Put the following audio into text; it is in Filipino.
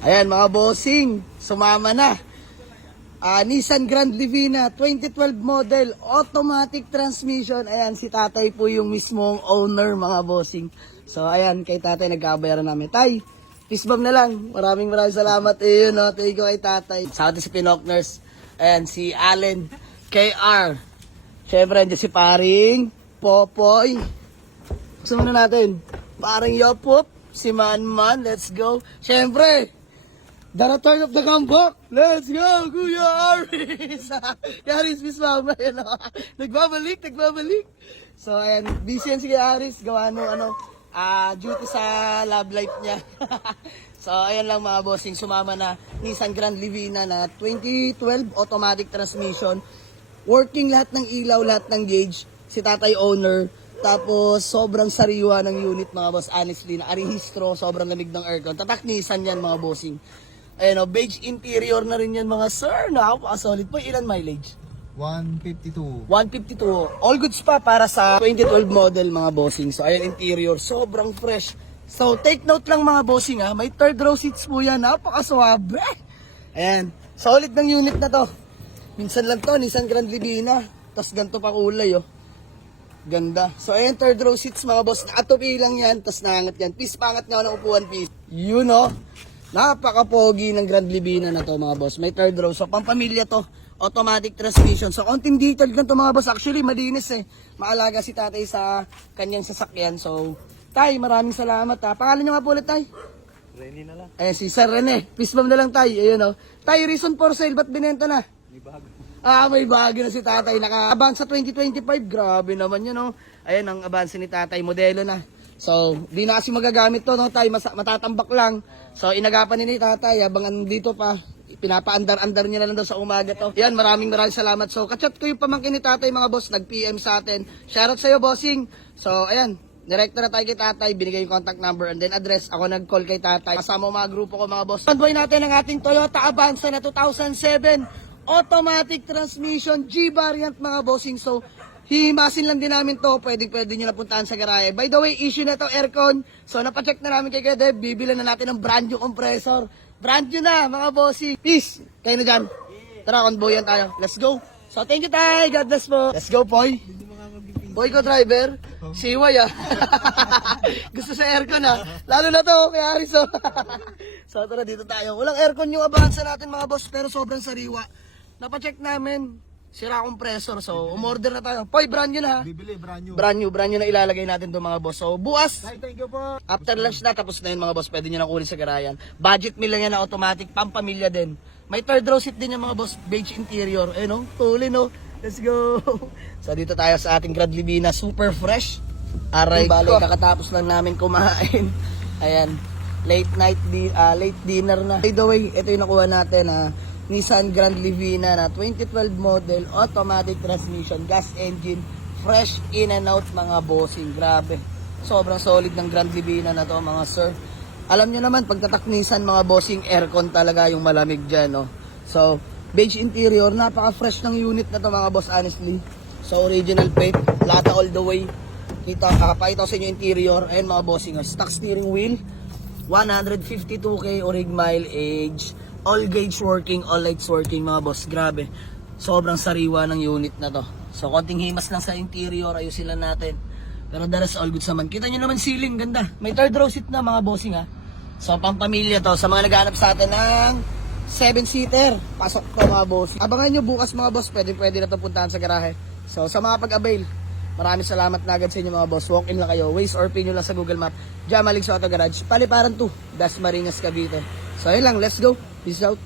Ayan mga bossing, sumama na. Nissan Grand Livina 2012 model, automatic transmission. Ayan, si tatay po yung mismong owner mga bossing. So ayan, kay tatay nagkabayaran namin. Tay, peace bomb na lang. Maraming salamat. Ayun, no, thank you kay tatay. Sa atin si Pinokners. Ayan, si Allen, KR. Siyempre, andyan si paring Popoy. Gusto muna natin. Paring Yopop, si Manman, let's go. Siyempre, the return of the comeback. Let's go, Kuya Aris. Aris, miss mama. Nagbabalik. So, ayan, busy yan si Aris. Gawa duty sa love life niya. So, ayan lang mga bossing. Sumama na Nissan Grand Livina na 2012 automatic transmission. Working lahat ng ilaw, lahat ng gauge. Si tatay owner. Tapos, sobrang sariwa ng unit mga boss. Honestly, nakarehistro. Sobrang lamig ng aircon. Tatak Nissan yan mga bossing. Ayan o, beige interior na rin yan mga sir. Nakakasolid po. Ilan mileage? 152. 152. All goods pa para sa 2012 model mga bossing. So, ayan interior. Sobrang fresh. So, take note lang mga bossing ha. May third row seats po yan. Napakaswabe. Ayan. Solid ng unit na to. Minsan lang to, Nissan Grand Livina. Tapos ganito pa kulay oh. Ganda. So, ayan, third row seats mga boss. Nakatupi lang yan. Tapos nangat yan. Peace, pangat nga ng upuan, peace. Yun oh. Napaka-pogi ng Grand Livina na to mga boss. May third row. So, pampamilya to. Automatic transmission. So, konting detail lang to mga boss. Actually, malinis eh. Maalaga si tatay sa kanyang sasakyan. So, tay, maraming salamat ha. Pangalan nyo nga po ulit, tay? Renny na lang. Ayan, si Sir Rene. Peace bomb na lang, tay. Ayun oh. Tay, reason for sale. Ba't binenta na? May bago. May bago na si tatay. Naka-Avanza 2025. Grabe naman yun, no? Ayan, ang Avanza ni tatay. Modelo na. So, di na kasi magagamit to, no, tay? Matatambak lang. So, inagapan ni tatay. Habang andito pa, pinapaandar-andar niya na lang daw sa umaga to. Yan, maraming salamat. So, kachat ko yung pamangkin ni tatay, mga boss. Nag-PM sa atin. Shoutout sa'yo, bossing. So, ayan. Direkta na tayo kay tatay. Binigay yung contact number and then address. Ako nag-call kay tatay. Kasama mga grupo ko, mga boss. Convoy natin ang ating Toyota Avanza na 2007. Automatic transmission, G-variant mga bossing. So, hihimasin lang din namin to. Pwede nyo napuntahan sa garahe. By the way, issue na to aircon. So, napacheck na namin kay Deb. Bibili na natin ng brand new compressor. Brand new na mga bossing. Peace. Kayo na dyan. Tara, convoyan tayo. Let's go. So, thank you tay. God bless po. Let's go, Poy. Poy ko driver. Siway ah. Gusto sa aircon ah. Lalo na to, kay Aris oh. So, tara dito tayo. Walang aircon yung Avanza natin mga boss. Pero sobrang sariwa. Napacheck namin, sira compressor. So, umorder na tayo. Poy, brand new na ha. Bibili, brand new. Brand new na ilalagay natin doon mga boss. So, bukas, Thank you po. after lunch na, tapos na yun mga boss. Pwede nyo na kunin sa garayan. Budget meal lang yan na automatic, pampamilya din. May third row seat din yung mga boss. Beige interior. Eh no, tuli no. Let's go. So, dito tayo sa ating Grand Livina. Super fresh. Aray ko. Kakatapos lang namin kumain. Ayan. Late dinner na. By the way, ito yung nakuha natin Nissan Grand Livina na 2012 model, automatic transmission, gas engine, fresh in and out mga bossing. Grabe. Sobrang solid ng Grand Livina na to mga sir. Alam nyo naman, pagtatak Nissan mga bossing, aircon talaga yung malamig dyan. No? So, beige interior, napaka-fresh ng unit na to mga boss honestly. So, original paint, lata all the way. Pakita ko sa inyo interior. Ayan mga bossing, stock steering wheel, 152k orig mileage. All gauge working, all lights working mga boss. Grabe. Sobrang sariwa ng unit na to. So, konting himas lang sa interior. Ayusin lang natin. Pero the rest all good naman. Kita nyo naman ceiling. Ganda. May third row seat na mga bossing ha. So, pampamilya to. Sa mga naghahanap sa atin ng 7-seater. Pasok to mga bossing. Abangan nyo bukas mga boss. Pwede na to puntahan sa garahe. So, sa mga pag-avail, maraming salamat na agad sa inyo mga boss. Walk in lang kayo. Waze or pin nyo lang sa Google Map. Diyan Malig's Auto Garage. Paliparan 2. Dasmariñas, Cavite. So, yun lang. Let's go. Peace out.